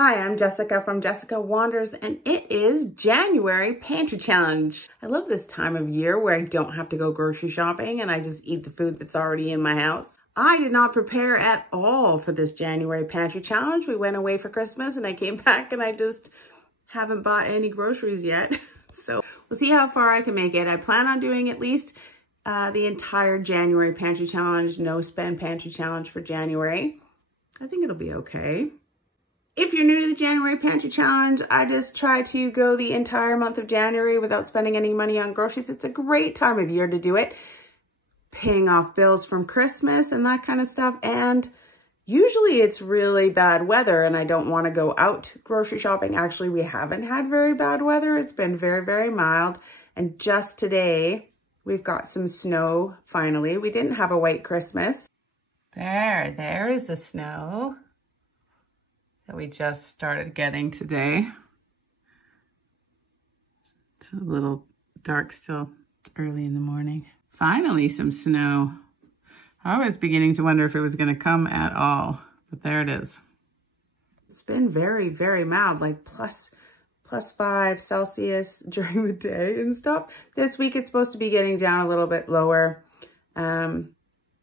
Hi, I'm Jessica from Jessica Wanders, and it is January Pantry Challenge. I love this time of year where I don't have to go grocery shopping and I just eat the food that's already in my house. I did not prepare at all for this January Pantry Challenge. We went away for Christmas and I came back and I just haven't bought any groceries yet. So we'll see how far I can make it. I plan on doing at least the entire January Pantry Challenge, No Spend Pantry Challenge for January. I think it'll be okay. If you're new to the January Pantry Challenge, I just try to go the entire month of January without spending any money on groceries. It's a great time of year to do it. Paying off bills from Christmas and that kind of stuff. And usually it's really bad weather and I don't want to go out grocery shopping. Actually, we haven't had very bad weather. It's been very, very mild. And just today, we've got some snow finally. We didn't have a white Christmas. There is the snow that we just started getting today. It's a little dark still. It's early in the morning. Finally, some snow. I was beginning to wonder if it was going to come at all, but there it is. It's been very, very mild, like plus 5 Celsius during the day and stuff. This week it's supposed to be getting down a little bit lower.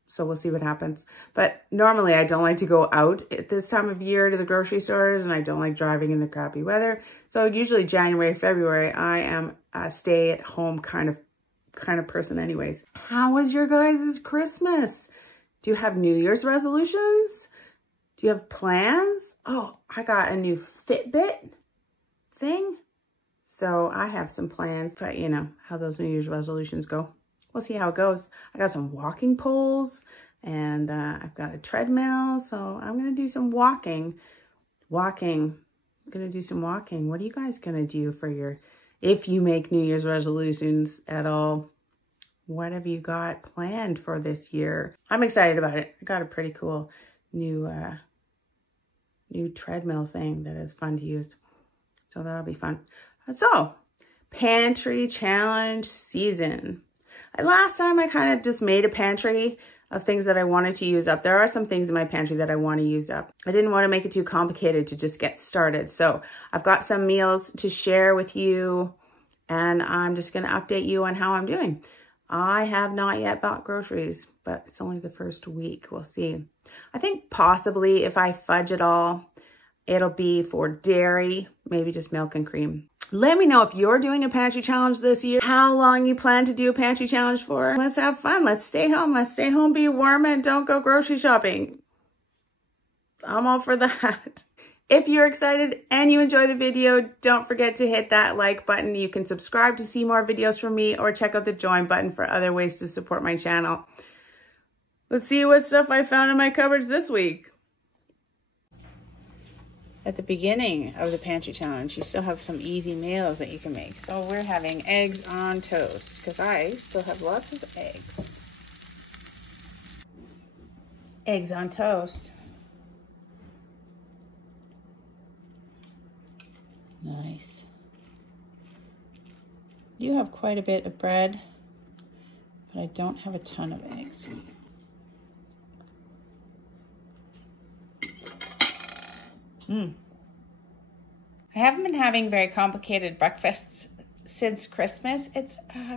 So we'll see what happens. But normally I don't like to go out at this time of year to the grocery stores, and I don't like driving in the crappy weather. So usually January, February, I am a stay at home kind of person anyways. How was your guys' Christmas? Do you have New Year's resolutions? Do you have plans? Oh, I got a new Fitbit thing. So I have some plans, but you know how those New Year's resolutions go. We'll see how it goes. I got some walking poles and I've got a treadmill. So I'm going to do some walking. I'm going to do some walking. What are you guys going to do for if you make New Year's resolutions at all? What have you got planned for this year? I'm excited about it. I got a pretty cool new treadmill thing that is fun to use. So that'll be fun. So, Pantry Challenge season. Last time I kind of just made a pantry of things that I wanted to use up. There are some things in my pantry that I want to use up. I didn't want to make it too complicated to just get started. So I've got some meals to share with you and I'm just going to update you on how I'm doing. I have not yet bought groceries, but it's only the first week. We'll see. I think possibly if I fudge it all, it'll be for dairy, maybe just milk and cream. Let me know if you're doing a pantry challenge this year, how long you plan to do a pantry challenge for. Let's have fun. Let's stay home. Let's stay home, be warm, and don't go grocery shopping. I'm all for that. If you're excited and you enjoy the video, don't forget to hit that like button. You can subscribe to see more videos from me or check out the join button for other ways to support my channel. Let's see what stuff I found in my cupboards this week. At the beginning of the pantry challenge, you still have some easy meals that you can make. So we're having eggs on toast because I still have lots of eggs. Eggs on toast. Nice. You have quite a bit of bread, but I don't have a ton of eggs. I haven't been having very complicated breakfasts since Christmas.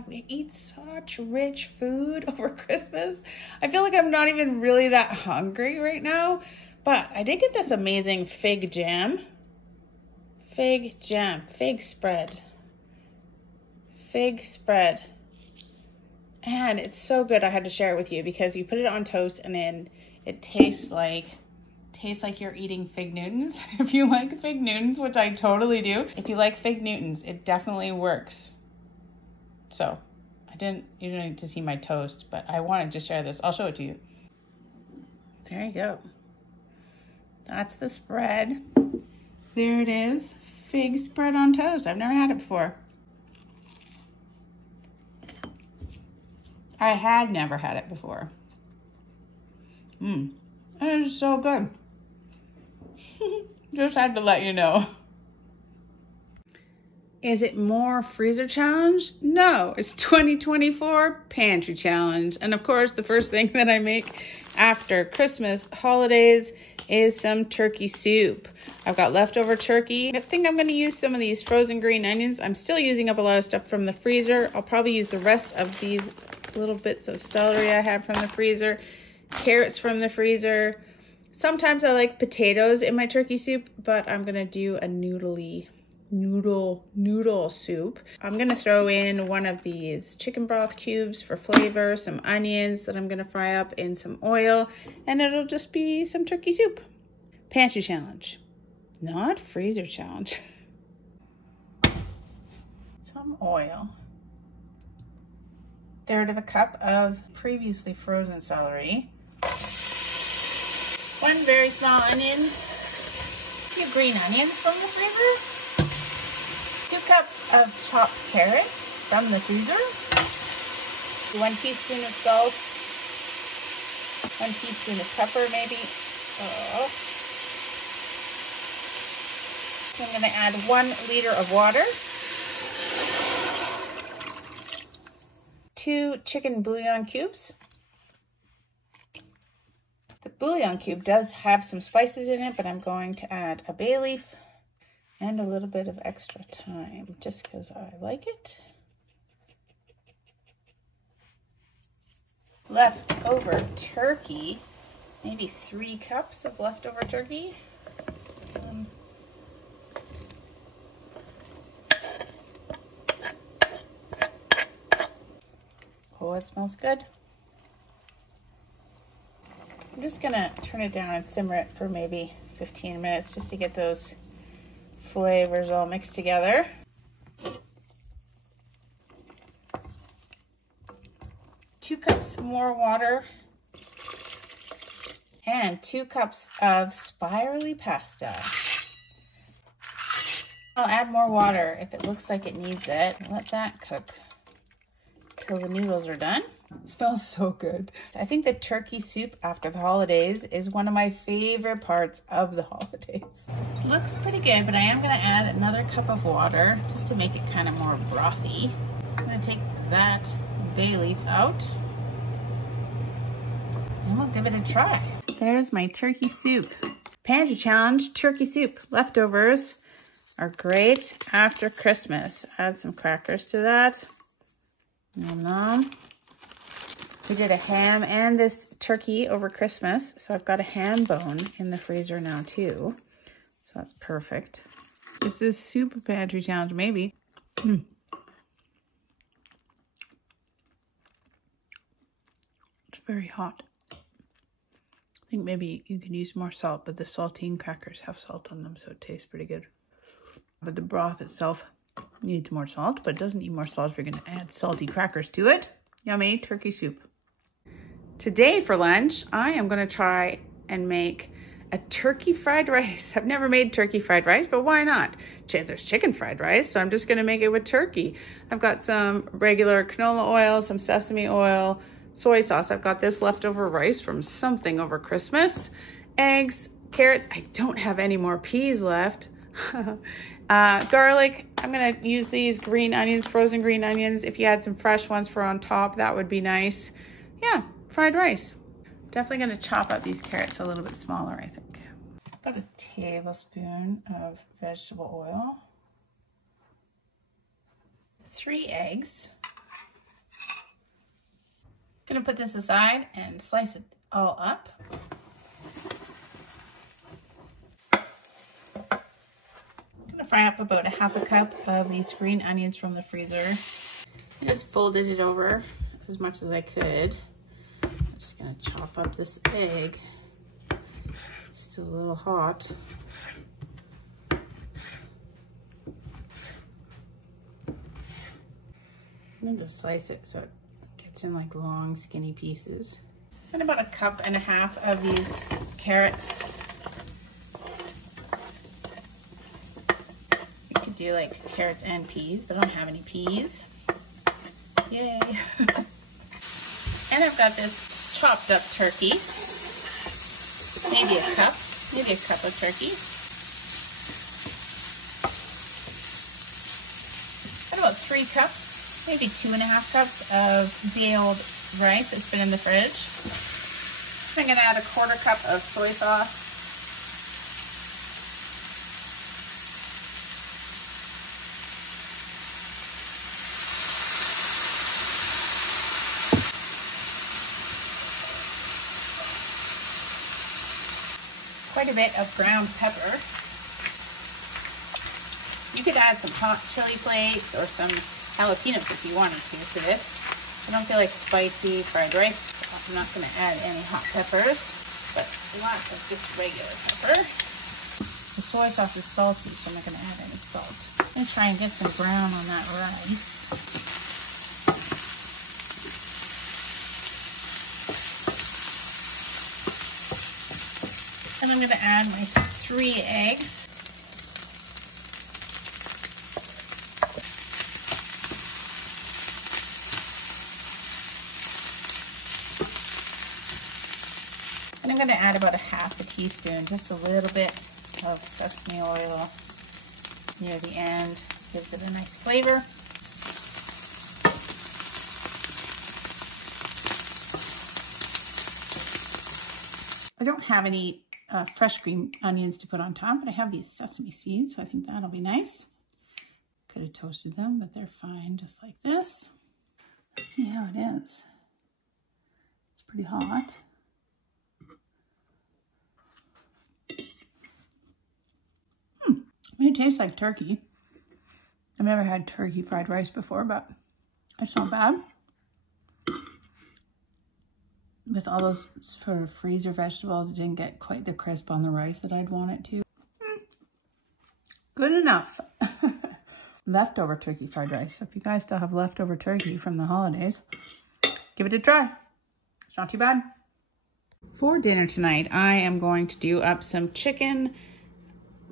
We eat such rich food over Christmas. I feel like I'm not even really that hungry right now, but I did get this amazing fig jam. Fig spread. And it's so good. I had to share it with you because you put it on toast and then it tastes like you're eating fig Newtons. If you like fig Newtons, which I totally do, if you like fig Newtons, it definitely works. So you don't need to see my toast, but I wanted to share this. I'll show it to you. There you go. That's the spread. There it is. Fig spread on toast. I've never had it before. I had never had it before. It is so good. Just had to let you know. Is it more freezer challenge? No, it's 2024 pantry challenge. And of course, the first thing that I make after Christmas holidays is some turkey soup. I've got leftover turkey. I think I'm gonna use some of these frozen green onions. I'm still using up a lot of stuff from the freezer. I'll probably use the rest of these little bits of celery I have from the freezer, carrots from the freezer. Sometimes I like potatoes in my turkey soup, but I'm gonna do a noodle soup. I'm gonna throw in one of these chicken broth cubes for flavor, some onions that I'm gonna fry up in some oil, and it'll just be some turkey soup. Pantry challenge, not freezer challenge. Some oil. 1/3 of a cup of previously frozen celery. 1 very small onion. A few green onions from the freezer. 2 cups of chopped carrots from the freezer. 1 teaspoon of salt. 1 teaspoon of pepper maybe. So I'm gonna add 1 liter of water. 2 chicken bouillon cubes. The bouillon cube does have some spices in it, but I'm going to add a bay leaf and a little bit of extra thyme, just because I like it. Leftover turkey, maybe 3 cups of leftover turkey. Oh, it smells good. I'm just gonna turn it down and simmer it for maybe 15 minutes just to get those flavors all mixed together. Two cups more water and 2 cups of spirally pasta. I'll add more water if it looks like it needs it. Let that cook till the noodles are done. It smells so good. I think the turkey soup after the holidays is one of my favorite parts of the holidays. It looks pretty good, but I am gonna add another cup of water just to make it kind of more brothy. I'm gonna take that bay leaf out and we'll give it a try. There's my turkey soup. Pantry challenge, turkey soup. Leftovers are great after Christmas. Add some crackers to that. Nom nom. We did a ham and this turkey over Christmas, so I've got a ham bone in the freezer now too. So that's perfect. It's a super pantry challenge, maybe. It's very hot. I think maybe you can use more salt, but the saltine crackers have salt on them, so it tastes pretty good. But the broth itself needs more salt, but it doesn't need more salt if you're gonna add salty crackers to it. Yummy turkey soup. Today for lunch, I am gonna try and make a turkey fried rice. I've never made turkey fried rice, but why not? There's chicken fried rice, so I'm just gonna make it with turkey. I've got some regular canola oil, some sesame oil, soy sauce. I've got this leftover rice from something over Christmas, eggs, carrots. I don't have any more peas left. Garlic. I'm gonna use these green onions, frozen green onions. If you had some fresh ones for on top, that would be nice. Yeah, fried rice. Definitely gonna chop up these carrots a little bit smaller, I think. About a tablespoon of vegetable oil. 3 eggs. Gonna put this aside and slice it all up. Fry up about a 1/2 cup of these green onions from the freezer. I just folded it over as much as I could. I'm just gonna chop up this egg. It's still a little hot. And just slice it so it gets in like long skinny pieces. And about a 1.5 cups of these carrots. Do like carrots and peas, but I don't have any peas. Yay. And I've got this chopped up turkey. Maybe a cup of turkey. 3 cups, maybe 2.5 cups of day-old rice that's been in the fridge. I'm gonna add a 1/4 cup of soy sauce. Quite a bit of ground pepper. You could add some hot chili flakes or some jalapenos if you wanted to this. I don't feel like spicy fried rice, so I'm not going to add any hot peppers, but lots of just regular pepper. The soy sauce is salty, so I'm not going to add any salt. I'm going to try and get some brown on that rice. And I'm going to add my 3 eggs. And I'm going to add about 1/2 teaspoon, just a little bit of sesame oil near the end. Gives it a nice flavor. I don't have any fresh green onions to put on top, but I have these sesame seeds, so I think that'll be nice. Could have toasted them, but they're fine just like this. Let's see how it is. It's pretty hot. It tastes like turkey. I've never had turkey fried rice before, but it's not bad. With all those sort of freezer vegetables, it didn't get quite the crisp on the rice that I'd want it to. Good enough. Leftover turkey fried rice. So if you guys still have leftover turkey from the holidays, give it a try. It's not too bad. For dinner tonight, I am going to do up some chicken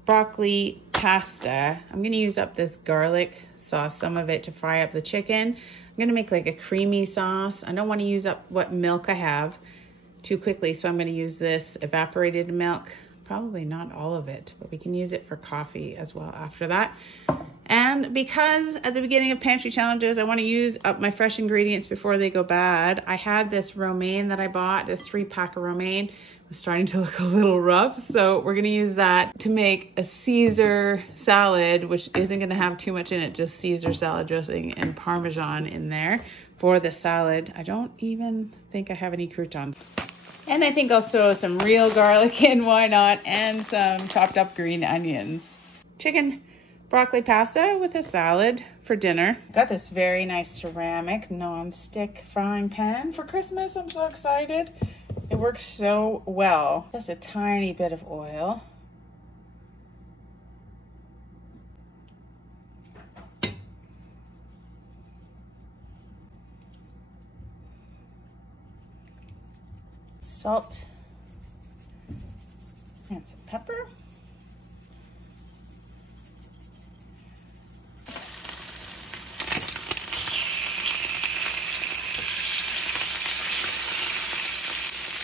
broccoli pasta. I'm going to use up this garlic sauce, some of it to fry up the chicken. I'm going to make like a creamy sauce. I don't want to use up what milk I have too quickly, so I'm going to use this evaporated milk. Probably not all of it, but we can use it for coffee as well after that. And because at the beginning of pantry challenges, I want to use up my fresh ingredients before they go bad, I had this romaine that I bought, this 3-pack of romaine. It was starting to look a little rough, so we're going to use that to make a Caesar salad, which isn't going to have too much in it, just Caesar salad dressing and Parmesan in there for the salad. I don't even think I have any croutons. And I think I'll throw some real garlic in, why not, and some chopped up green onions. Chicken broccoli pasta with a salad for dinner. Got this very nice ceramic non-stick frying pan for Christmas. I'm so excited. It works so well. Just a tiny bit of oil. Salt and some pepper.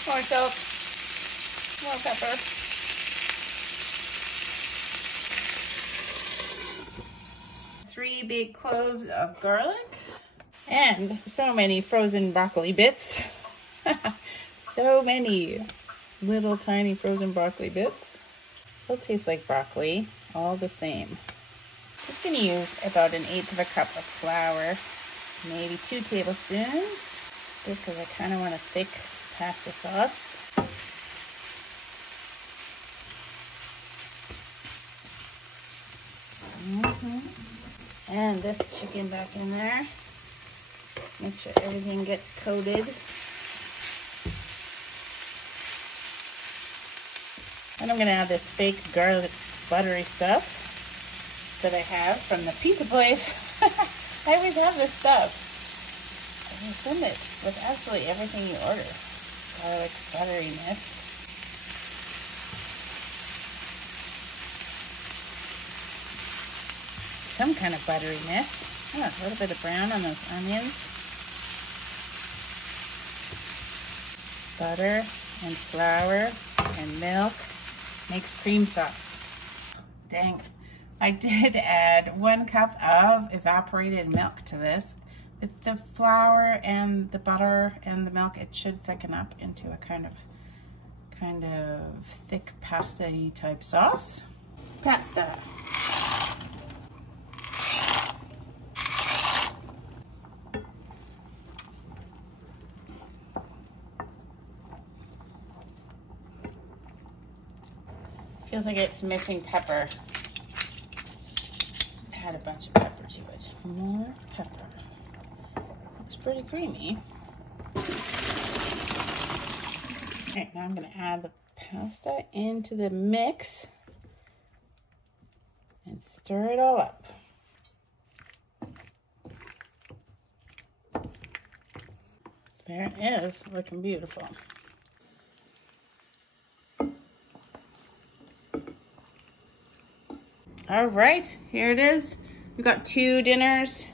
More salt, more pepper. Three big cloves of garlic and so many frozen broccoli bits. So many little tiny frozen broccoli bits. They'll taste like broccoli, all the same. Just gonna use about 1/8 cup of flour, maybe 2 tablespoons, just because I kind of want a thick pasta sauce. And this chicken back in there. Make sure everything gets coated. And I'm going to add this fake garlic buttery stuff that I have from the pizza place. I always have this stuff. I send it with absolutely everything you order. Garlic butteriness. Some kind of butteriness. Oh, a little bit of brown on those onions. Butter and flour and milk makes cream sauce. Dang, I did add 1 cup of evaporated milk to this. With the flour and the butter and the milk, it should thicken up into a kind of thick pasta-y type sauce. Pasta. Feels like it's missing pepper. Add a bunch of pepper to it. More pepper. Looks pretty creamy. Okay, now I'm going to add the pasta into the mix and stir it all up. There it is, looking beautiful. All right, here it is. We've got 2 dinners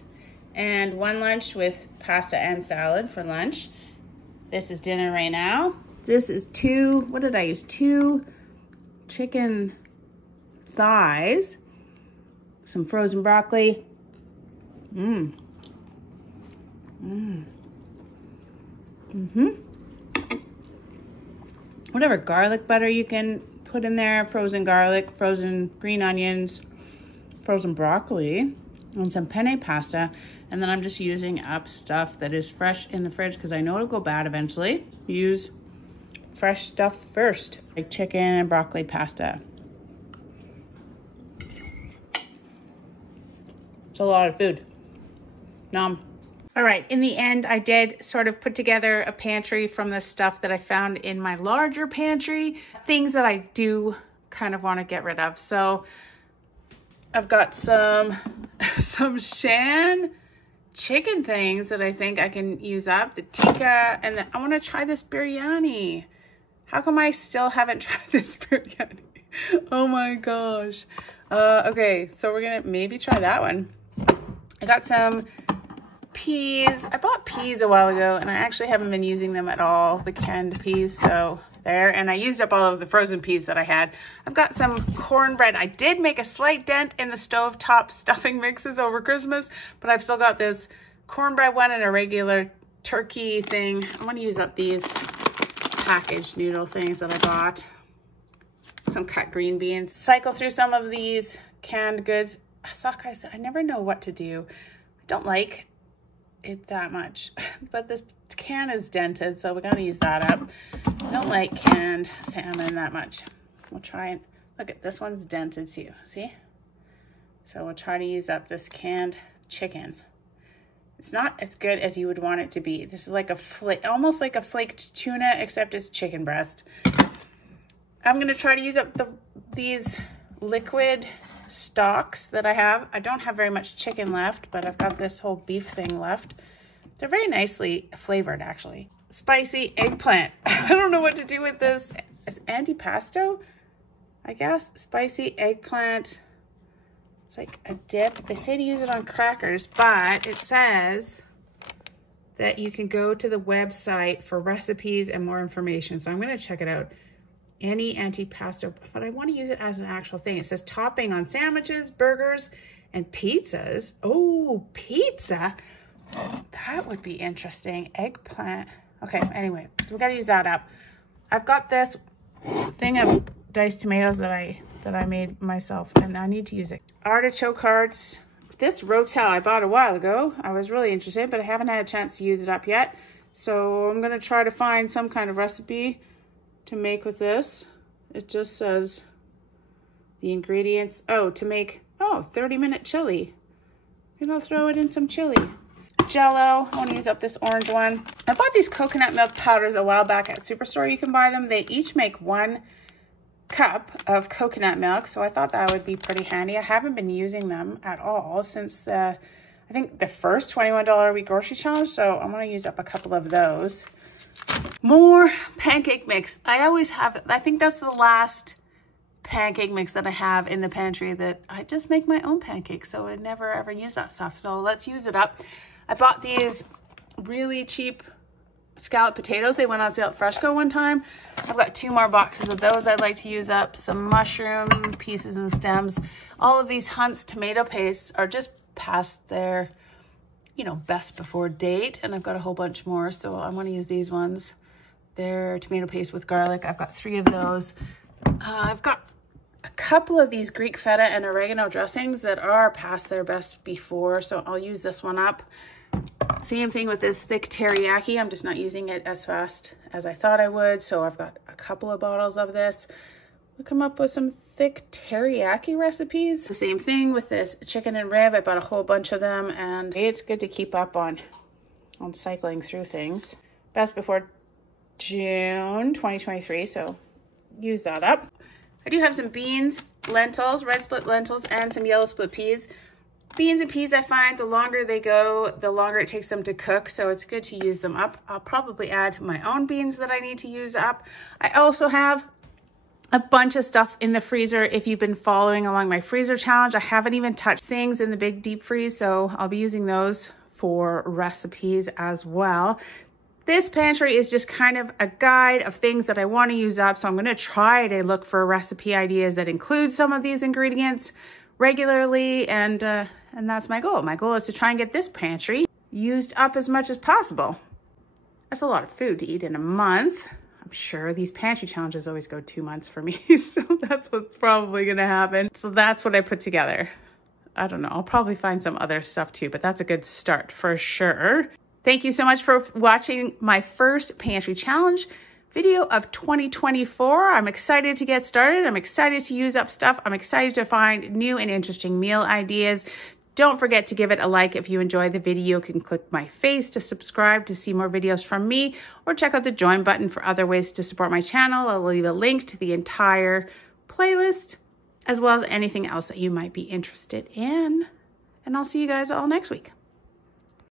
and 1 lunch with pasta and salad for lunch. This is dinner right now. This is 2, what did I use? 2 chicken thighs, some frozen broccoli. Whatever garlic butter you can put in there, frozen garlic, frozen green onions, frozen broccoli, and some penne pasta. And then I'm just using up stuff that is fresh in the fridge because I know it'll go bad eventually. Use fresh stuff first, like chicken and broccoli pasta. It's a lot of food. Nom. All right, in the end, I did sort of put together a pantry from the stuff that I found in my larger pantry, things that I do kind of want to get rid of. So I've got some Shan chicken things that I think I can use up, the tikka, and then I want to try this biryani. How come I still haven't tried this biryani? Oh my gosh. Okay, so we're gonna maybe try that one. I got some peas. I bought peas a while ago and I actually haven't been using them at all, the canned peas, so there. And I used up all of the frozen peas that I had. I've got some cornbread. I did make a slight dent in the stovetop stuffing mixes over Christmas, but I've still got this cornbread one and a regular turkey thing. I want to use up these packaged noodle things that I got. Some cut green beans. Cycle through some of these canned goods. Sockeye said, I never know what to do. I don't like it that much, but this can is dented, so we gotta use that up. I don't like canned salmon that much. We'll try and look at this one's dented too, see? So we'll try to use up this canned chicken. It's not as good as you would want it to be. This is like a almost like a flaked tuna, except it's chicken breast. I'm gonna try to use up these liquid stocks that I have. I don't have very much chicken left, but I've got this whole beef thing left. They're very nicely flavored, actually. Spicy eggplant. I don't know what to do with this. It's antipasto, I guess. Spicy eggplant. It's like a dip. They say to use it on crackers, but it says that you can go to the website for recipes and more information. So I'm going to check it out. Any antipasto, but I want to use it as an actual thing. It says topping on sandwiches, burgers, and pizzas. Oh, pizza. That would be interesting. Eggplant. Okay, anyway, so we got to use that up. I've got this thing of diced tomatoes that I made myself, and I need to use it. Artichoke hearts. This rotel I bought a while ago. I was really interested, but I haven't had a chance to use it up yet. So I'm going to try to find some kind of recipe to make with this. It just says the ingredients. Oh, to make 30-minute chili. Maybe I'll throw it in some chili. Jello. I want to use up this orange one. I bought these coconut milk powders a while back at Superstore. You can buy them. They each make 1 cup of coconut milk, so I thought that would be pretty handy. I haven't been using them at all since I think the first $21 a week grocery challenge, so I'm going to use up a couple of those. More pancake mix. I always have, I think that's the last pancake mix that I have in the pantry, that I just make my own pancakes, so I never ever use that stuff. So let's use it up. I bought these really cheap scalloped potatoes. They went on sale at Freshco one time. I've got 2 more boxes of those I'd like to use up. Some mushroom pieces and stems. All of these Hunt's tomato pastes are just past their, you know, best before date. And I've got a whole bunch more, so I'm gonna use these ones. They're tomato paste with garlic. I've got 3 of those. I've got a couple of these Greek feta and oregano dressings that are past their best before, so I'll use this one up. Same thing with this thick teriyaki. I'm just not using it as fast as I thought I would, so I've got a couple of bottles of this. We'll come up with some thick teriyaki recipes. The same thing with this chicken and rib. I bought a whole bunch of them, and it's good to keep up on cycling through things. Best before June 2023, so use that up. I do have some beans, lentils, red split lentils, and some yellow split peas. Beans and peas, I find the longer they go, the longer it takes them to cook, so it's good to use them up. I'll probably add my own beans that I need to use up. I also have a bunch of stuff in the freezer. If you've been following along my freezer challenge, I haven't even touched things in the big deep freeze, so I'll be using those for recipes as well. This pantry is just kind of a guide of things that I want to use up, so I'm going to try to look for recipe ideas that include some of these ingredients regularly, and that's my goal. My goal is to try and get this pantry used up as much as possible. That's a lot of food to eat in a month. I'm sure these pantry challenges always go 2 months for me, so that's what's probably going to happen. So that's what I put together. I don't know. I'll probably find some other stuff too, but that's a good start for sure. Thank you so much for watching my first pantry challenge video of 2024. I'm excited to get started. I'm excited to use up stuff. I'm excited to find new and interesting meal ideas. Don't forget to give it a like if you enjoyed the video. You can click my face to subscribe to see more videos from me, or check out the join button for other ways to support my channel. I'll leave a link to the entire playlist, as well as anything else that you might be interested in. And I'll see you guys all next week.